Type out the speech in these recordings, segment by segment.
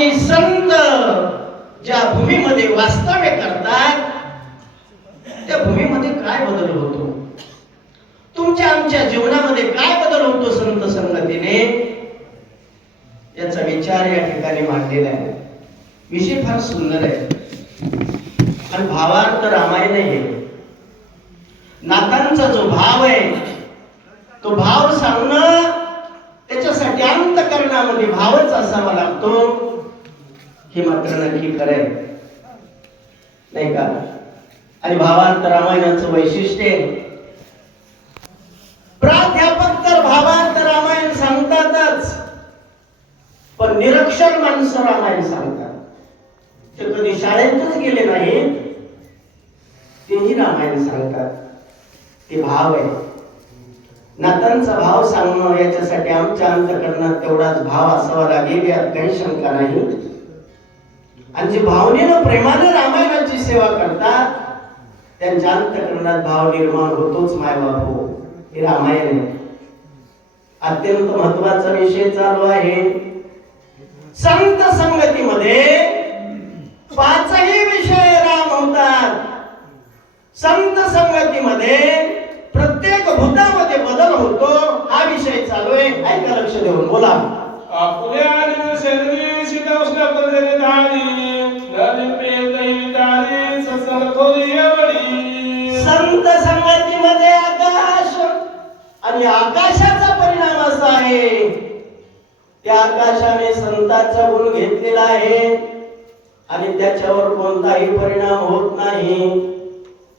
आणि संत ज्या भूमीमध्ये वास्तव्य करतात त्या भूमीमध्ये काय बदल होतो, तुमच्या आमच्या जीवनामध्ये काय बदल होतो संत संगतीने, याचा विचार या ठिकाणी मांडलेला आहे. विषय फार सुंदर आहे आणि भावार्थ रामायण आहे. नाथांचा जो भाव आहे तो भाव सांगणं, त्याच्यासाठी अंतःकरणामध्ये भावच असावा लागतो, हे मात्र नक्की खरं आहे, नाही का? आणि भावार्थ रामायणाचं वैशिष्ट्य, प्राध्यापक तर भावार्थ रामायण सांगतातच, पण निरक्षर माणसं रामायण सांगतात. ते कधी शाळेतच गेले नाहीत तेही रामायण सांगतात. ते भाव आहे. नातांचा भाव सांगणं, याच्यासाठी आमच्या अंतःकरणात तेवढाच भाव असावा लागेल, यात काही शंका नाही. आणि जे भावनेनं प्रेमाने रामायणाची सेवा करतात त्यांच्या अंतःकरणात भाव निर्माण होतोच. मायबापू, हे रामायण आहे. अत्यंत महत्वाचा विषय चालू आहे. संत संगतीमध्ये पाचही विषय राम होतात. संत संगतीमध्ये प्रत्येक भूतामध्ये बदल होतो, हा विषय चालू आहे. ऐका लक्ष देऊन, बोला. आपुले आणि शरीरी शीतोष्ण पर्जन्य धारी नदी पेदई धारी सत्संग थोडी एवढी. संत संगतीमध्ये आकाश आणि आकाशाचा परिणाम असा आहे, त्या आकाशाने संतांचा गुण घेतलेला आहे आणि त्याच्यावर कोणताही परिणाम होत नाही.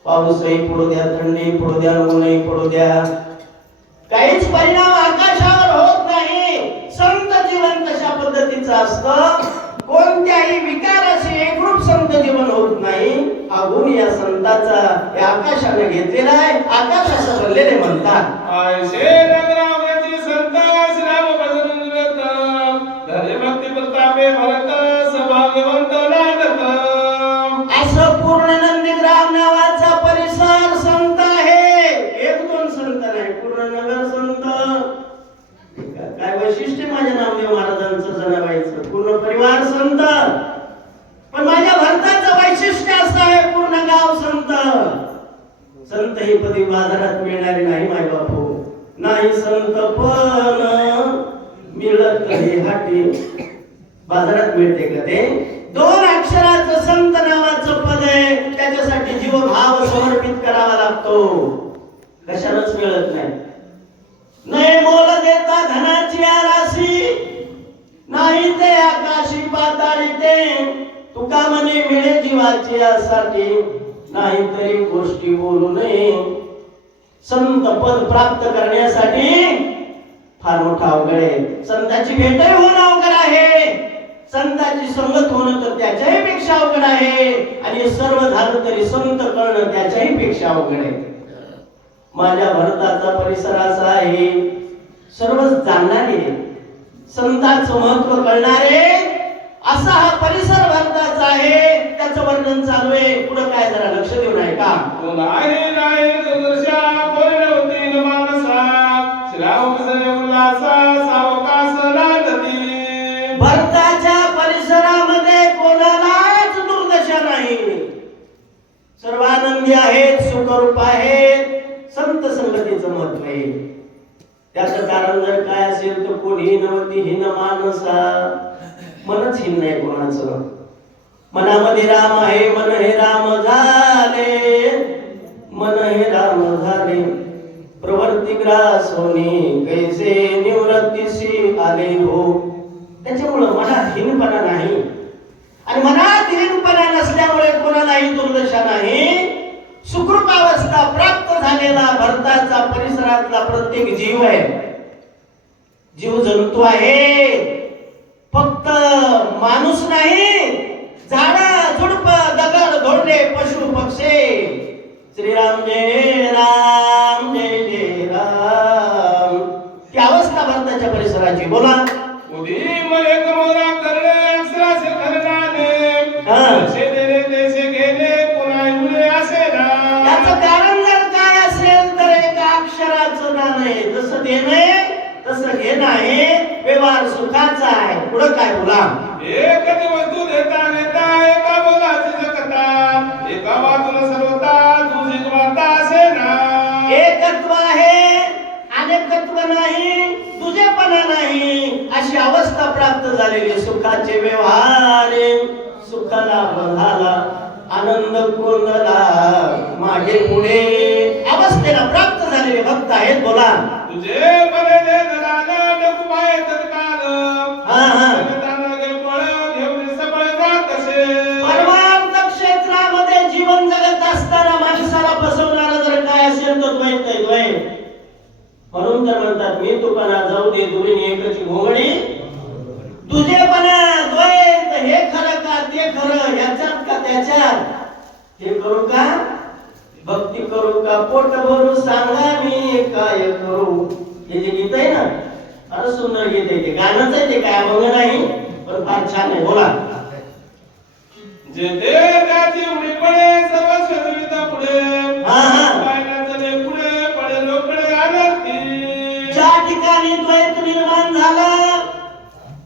पाऊसही पडू द्या, थंडी पडू द्या, ऊनही पडू द्या, काहीच परिणाम आकाशावर होत नाही. संत जीवन तशा पद्धतीचं असतं. कोणत्याही विकाराचे एकरूप संत जीवन होत नाही. हा गुण या संताचा या आकाशाने घेतलेला आहे. आकाश असं बनलेले म्हणतात. आयशे रंगरावयाची संत श्राम भजन धरे भक्ती प्रतापे भरत सभागवंत नाटक. असं पूर्ण नंदीग्राम नावाचा परिसर संत आहे. एक दोन संत नाही, पूर्ण नगर संत. काय वैशिष्ट्य माझ्या नामदेव महाराजांचं जनाबाईचं, पूर्ण परिवार संत. पण माझ्या भरताचं वैशिष्ट्य असं आहे, पूर्ण गाव संत. संत ही पदी बाजारात मिळणारी नाही मायबापू, नाही संत पण मिळत हे हाटी. बाजारात मिळते का ते? दोन अक्षराचं संत नावाचं पद आहे, त्याच्यासाठी जीवभाव समर्पित करावा लागतो. कशालाच मिळत नाही. नाही मोल देता धनाची आराशी, नाही ते आकाशी पाताळी ते. तुका म्हणे मिळे जीवाची यासाठी, नाही तरी गोष्टी बोलू नये. संत पद प्राप्त करण्यासाठी फार मोठा अवघड आहे. संताची भेटही होणं अवघड आहे, संताची संगत होणं तर त्याच्याही पेक्षा अवघड आहे, आणि सर्व झालं तरी संत कळणं त्याच्याही पेक्षा अवघड आहे. माझ्या भरताचा परिसर असा आहे, सर्वच जाणणारे, संतांचं महत्व कळणारे असा हा परिसर भरताचा आहे. त्याचं वर्णन चालू आहे. पुढे काय, जरा लक्ष देऊन आहे का? नाही नाही दुर्दशा परिणवती न मानसा श्राव सरे उल्लासा सावकास नांदती. भरताच्या परिसरामध्ये कोणालाच दुर्दशा नाही, सर्व आनंदी आहेत, सुखरूप आहेत. संत संगतीचं महत्व आहे. त्याचं कारण जर काय असेल तर कोणी नवती हिन मानसा, मनच हिन नाही कोणाचं. मनामध्ये राम आहे, मन हे राम झाले, मन हे राम झाले. प्रवृत्ती ग्रासोनी कैसे निवृत्तीशी आले हो. त्याच्यामुळं मनात हीनपणा नाही, आणि मनात हीनपणा नसल्यामुळे कोणालाही दुर्दशा नाही. सुखरूप अवस्था प्राप्त झालेला भरताचा परिसरातला प्रत्येक जीव आहे, जीव जंतू आहे. फक्त माणूस नाही, झाड झुडप दगड धोंडे पशु पक्षी. श्रीराम जय राम जय जय राम, ती अवस्था भरताच्या परिसराची. बोला. उदी मले कमोरा करणे अक्षरासे करणाने से देणे देशे घेणे पुन्हा युले असे ना. याचं कारण जर काय असेल तर एका अक्षराचं नाण आहे. जसं देणे तसं घेणं आहे. व्यवहार सुखाचा आहे. पुढं काय बोला? एकच वस्तू देता घेता एका बोलाची कथा, एका बाजूला सर्वता तुझी वार्ता असे ना. एकत्व आहे, अनेकत्व नाही, तुझेपणा नाही, अशी अवस्था प्राप्त झालेली सुखाचे व्यवहार. सुखाला बघाला आनंद कोंदला मागे पुढे अवस्थेला प्राप्त झालेले भक्त आहेत. बोला. तुझे बने दे दलाल नको पाय तत्काल, परमार्थ क्षेत्रामध्ये जीवन जगत असताना माणसाला फसवणारा जर काय असेल तर द्वैत आहे. द्वैत म्हणून तर म्हणतात मी तुकाना जाऊ दे दुरीने एकची घोंगडी, तुझेपणा द्वैत, हे खरं का ते खरं, याच्यात का त्याच्यात, हे करू का भक्ती करू का पोट भरू सांगा मी काय करू. हे जे गीत आहे ना, अरे सुंदर गीत आहे ते, गाणंच आहे ते, काय अभंग नाही पण फार छान आहे. बोला. जे ते त्याची उडी पडे सर्व शरीरिता पुढे, पायला चले पुढे पडे लोकडे आरती. ज्या ठिकाणी द्वैत निर्माण झाला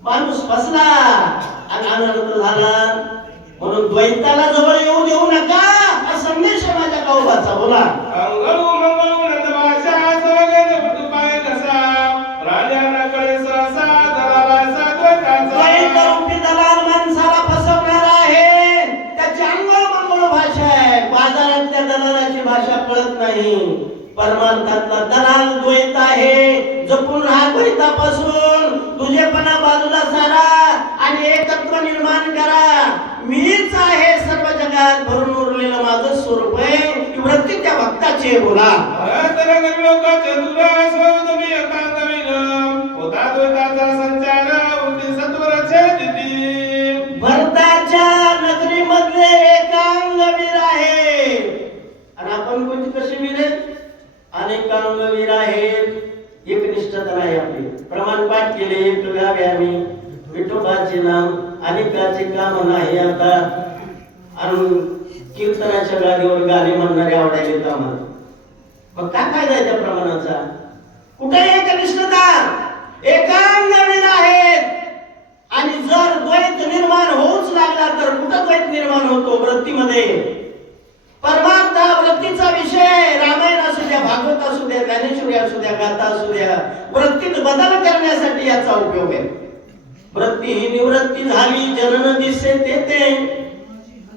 माणूस फसला आणि अनर्थ झाला. म्हणून द्वैताला जवळ येऊ देऊ नका हा संदेश आहे माझ्या गावाचा. बोला. अंगळू मंगळू नंदभाषा सगळे पाय कसा, राजाना कळे सहसा दलालाचा द्वैताचा. द्वैत रूपी दलाल माणसाला फसवणार आहे. त्याची अंगळ मंगळ भाषा आहे, बाजारातल्या दलालाची भाषा कळत नाही. परमार्थातला दलाल द्वैत आहे. जपून राहा द्वैतापासून, तुझेपणा बाजूला सारा आणि एकत्व निर्माण करा. मीच आहे सर्व जगात भरून उरलेलं माझं स्वरूप आहे, ही वृत्ती त्या भक्ताची आहे. बोला. लोकांचे दुरा स्वरूप तुम्ही एकांत विन होता द्वैताचा संचार वृत्ती सत्वर छेदिती. भरताच्या नगरीमधले एकांग वीर आहे. आणि आपण कोणती कशी वीर आहेत? अनेकांग वीर आहेत. एकनिष्ठता नाही आपली. प्रमाण पाठ केले, एक गावे आम्ही विठोबाचे नाम, अनेकाचे काम नाही आता. आणि कीर्तनाच्या गादीवर गाणे म्हणणारे आवडायले आम्हाला. मग काय फायदा आहे त्या प्रमाणाचा? कुठे एकनिष्ठता? एकांग वीर आहेत. आणि जर द्वैत निर्माण होऊच लागला तर कुठं द्वैत निर्माण होतो? वृत्तीमध्ये. परमार्थ वृत्तीचा विषय. रामायण असू द्या, भागवत असू द्या, ज्ञानेश्वरी असू द्या, गाथा असू द्या, वृत्तीत बदल करण्यासाठी याचा उपयोग आहे. वृत्ती ही निवृत्ती झाली, जनन दिसे तेथे,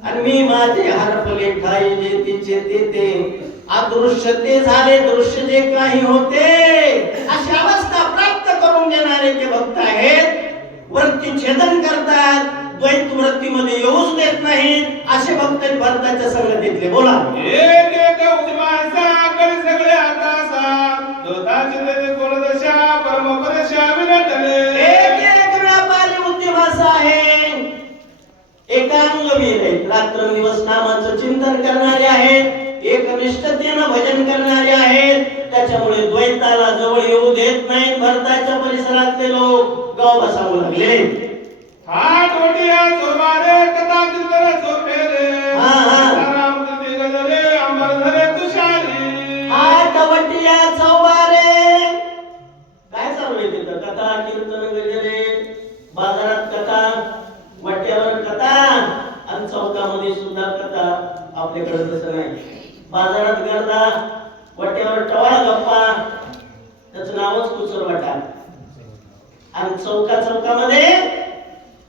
आणि मी माझे हरपले ठाई जे तिचे तेथे. अदृश्य ते झाले, दृश्य जे काही होते, अशी अवस्था प्राप्त करून देणारे ते भक्त आहेत. वृत्ती छेदन करतात, द्वैत वृत्तीमध्ये येऊच देत नाहीत, असे भक्त भरताच्या संगतीतले. बोला. एक एक उजमासा कर सगळे आकाशा, दोताचे ते कोण दशा परम परशा विनटले. एक एक व्यापारी उद्यमासा आहे. एकांग वीर आहेत. रात्रंदिवस नामाचं चिंतन करणारे आहेत, एकनिष्ठतेनं भजन करणारे आहेत. त्याच्यामुळे द्वैताला जवळ येऊ देत नाहीत. भरताच्या परिसरातले लोक गाव बसावू लागले. हात वटिया चोरमारे कथा कीर्तन चोरफेरे, राम कृती गजरे अंबर धरे तुषारी. हात वटिया चौबारे. काय चालू आहे तिथं? कथा कीर्तन गजरे, बाजारात कथा, वट्यावर कथा, आणि चौकामध्ये सुद्धा कथा. आपल्याकडे तसं नाही. बाजारात गर्दा, वट्यावर टवाळ गप्पा, त्याचं नावच कुचर वाटा, आणि चौकामध्ये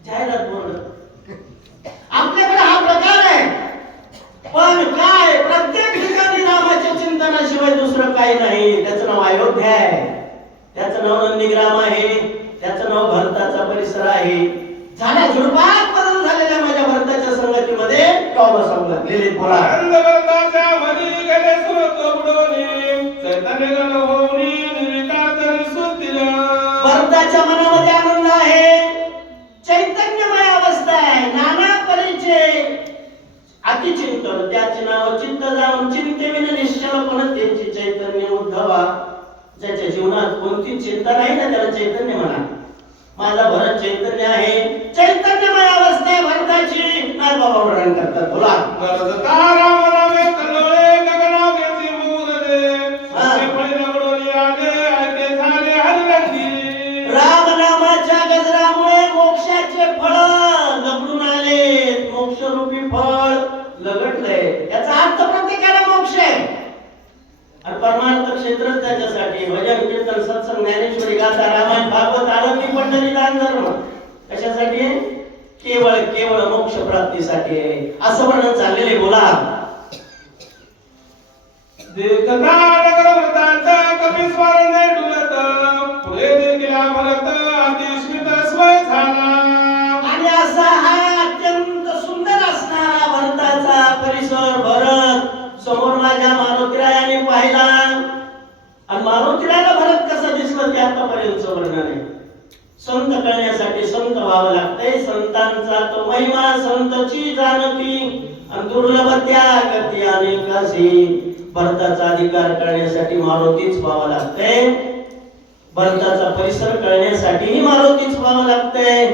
जाहिरात बोर्ड. आपल्याकडे हा प्रकार आहे. पण काय, प्रत्येक ठिकाणी रामाच्या चिंतनाशिवाय दुसरं काही नाही. त्याचं नाव अयोध्या आहे, त्याचं नाव नंदीग्राम आहे, त्याचं नाव भरताचा परिसर आहे. झाल्या झुडपात बदल झालेल्या माझ्या भरताच्या संगतीमध्ये गाव बसावं लागलेले. बोला. भरताच्या मनी गेले सुरत बुडवणी, चैतन्य गण होऊनी निर्विकार तरी सुस्थिर. भरताच्या मनामध्ये आनंद आहे, चैतन्यमय अवस्था आहे. नाना परिचय अतिचिंतन, त्याचे नाव चित्त जाऊन चिंतेविन निश्चलपण त्यांची चैतन्य उद्धवा. ज्याच्या जीवनात कोणती चिंता नाही ना त्याला चैतन्य म्हणा. माझा भरत चैतन्य आहे, चैतन्यमय अवस्था आहे भरताची. नाथ बाबा वर्णन करतात. बोला. राम रामे कलोळे गगनावरची मुरले, सत्य फळी नवडोली आले ऐके झाले हरिरंगी. राम नामाचे कर्माचे फळ लगडून आले, मोक्षरूपी फळ लगडलंय. याचा अर्थ प्रत्येकाला मोक्ष आहे आणि परमार्थ क्षेत्र त्याच्यासाठी भजन कीर्तन सत्संग ज्ञानेश्वरी गाथा रामायण भागवत आळंदी पंढरी दान धर्म कशासाठी आहे? केवळ केवळ मोक्ष प्राप्तीसाठी आहे असं वर्णन चाललेलं आहे. बोला. देखता नगर वृत्तांत कमी स्मरण नाही डुलत, पुढे देखील भरत अतिस्मित स्वय झाला. आणि असा हा अत्यंत सुंदर असणारा भरताचा परिसर भरत समोर माझ्या मारुतीरायाने पाहिला आणि मारुतीरायाला भरत कसं दिसलं ते आतापर्यंत वर्णन आहे. संत कळण्यासाठी संत व्हावं लागतंय. संतांचा तो महिमा संतची जाणती आणि दुर्लभ त्या गती अनेकासी. भरताचा अधिकार कळण्यासाठी मारुतीच व्हावं लागतंय. भरताचा परिसर कळण्यासाठीही मारुतीच व्हावं लागतंय.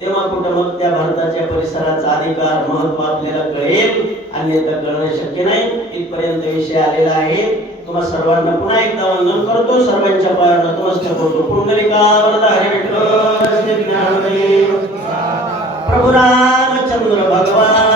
तेव्हा कुठं मग त्या भारताच्या परिसराचा अधिकार महत्व आपल्याला कळेल. अन्यथा कळणं शक्य नाही. इथपर्यंत विषय आलेला आहे. तुम्हा सर्वांना पुन्हा एकदा वंदन करतो. सर्वांच्या पायावर नतमस्तक होतो. पुंडलिका वरद हरी विठ्ठल श्री ज्ञानदेव प्रभू रामचंद्र भगवान